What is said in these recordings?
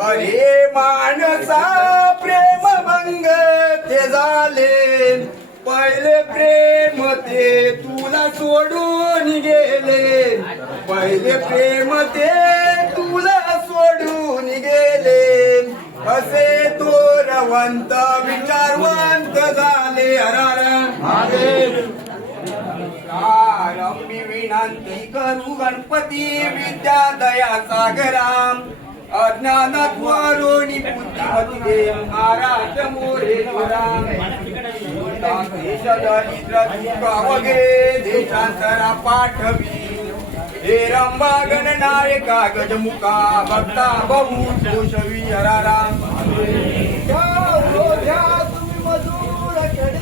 अरे माणसा प्रेम भंग ते झाले. पहिले प्रेम ते तुला सोडून गेले. पहिले प्रेम ते तुला सोडून गेले. असे तो रवंत विचारवंत झाले. हरार मी विनंती करू गणपती विद्या दया सागराम अज्ञानात वरुणी बुद्धिमती महाराज मोरे राम देशांतरा पाठवी. हे रंबा गणनायका गजमुखा भक्ता बहु जोशवी हराराम तुम्ही मजूर चढ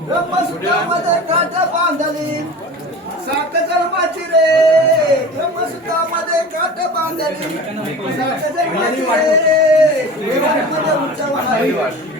ब्रह्मसूत्रामध्ये काटा बांधली सात जन्माची रे ब्रह्मसूत्रामध्ये काट बांधली सात जन्माची रे देवांमध्ये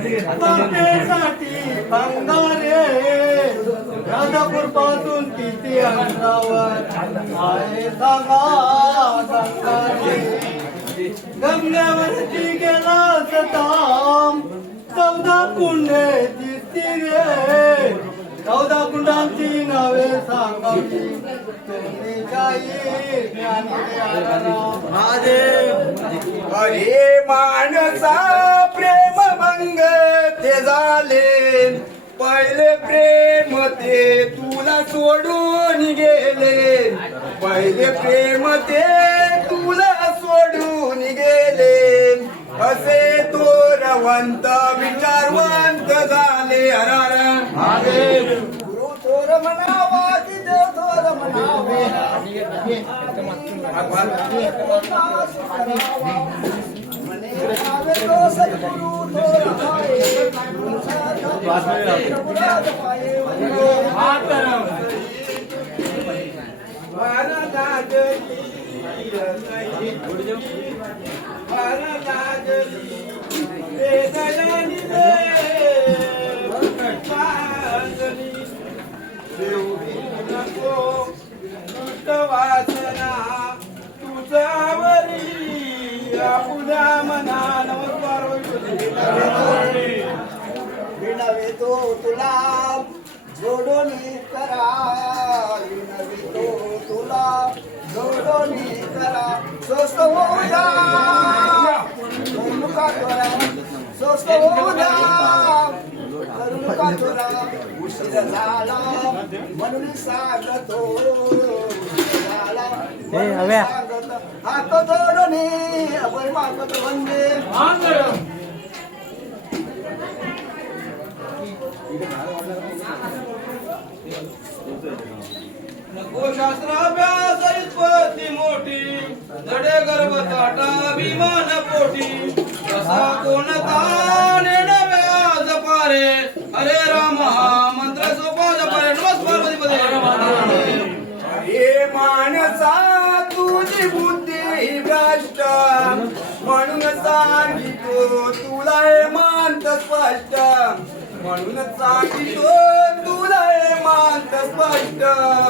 करणी तापेसाठी अंगारे राजापूरपासून किती अंतरावर आहे सांगा सांगारे गंगावरती गेला सताम चौदा कुंडे दिसती रे. चौदा कुंडांची नावे सांगावी. तुम्ही जाई ज्ञानी अरे भंग ते झाले. पहिले प्रेम ते तुला सोडून गेले. पहिले प्रेम ते तुला सोडून गेले. असे तो रवंत विचारवंत झाले. गुरु थोर म्हणावा की देव थोर म्हणावा. तो सद्गुरु थोर आहे. वासना तुझावरी पुन्हा मना विनवे तो तुला जोडून करा. विनवे तो तुला जोडून करा. स्वस्त होऊ द्या करुणा करा. स्वस्त होऊ द्या करुणा करा. उशीर झाला. म्हणून सांगतो. सांगतो. हात जोडून अभय मागत शास्त्राभ्यास मोठी जडे गर्भ ताटा अभिमान पोटी. कसा कोणता नेणव्याज पारे. हरे राम हा मंत्र सोपा जपारे नमस्कार हे माणसा तुझी बुद्धी भ्रष्ट. म्हणून सांगितो तुला हे मानत स्पष्ट. म्हणून सांगितो तुला हे मानत स्पष्ट.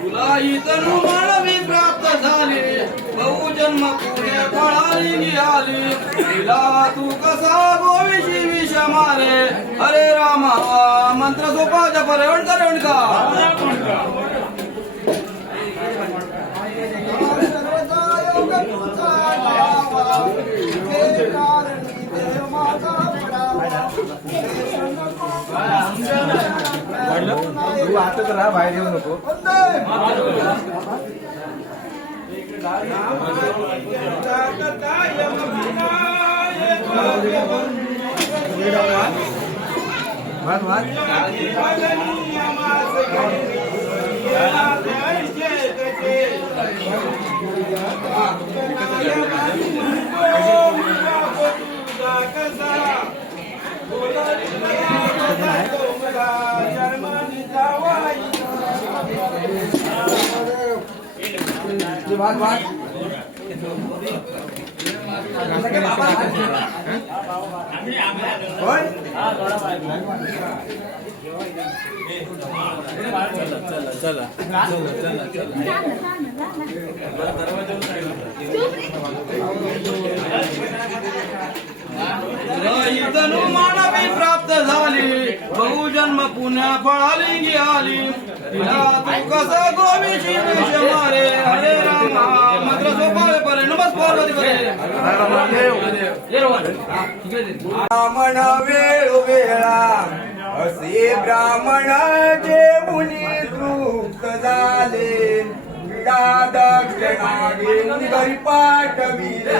तुला इतनु मानवी प्राप्त झाले. बहुजन्म पुण्य फळाली निघाली तिला तू कसा गोविशी विष मारे. अरे रामा मंत्र सोपा जप रेवण का तू आता तर राहा बाहेर येऊ नको वंदे. वाद वाद वाद. मानवी प्राप्त झाली. बहुजन्म पुन्हा फळाली आली तिला तू कसा गोविशी विष मारे? हरे ब्राह्मण वेळोवेळा असे ब्राह्मण जे मुनी तृप्त झाले. क्रीडा पाठविले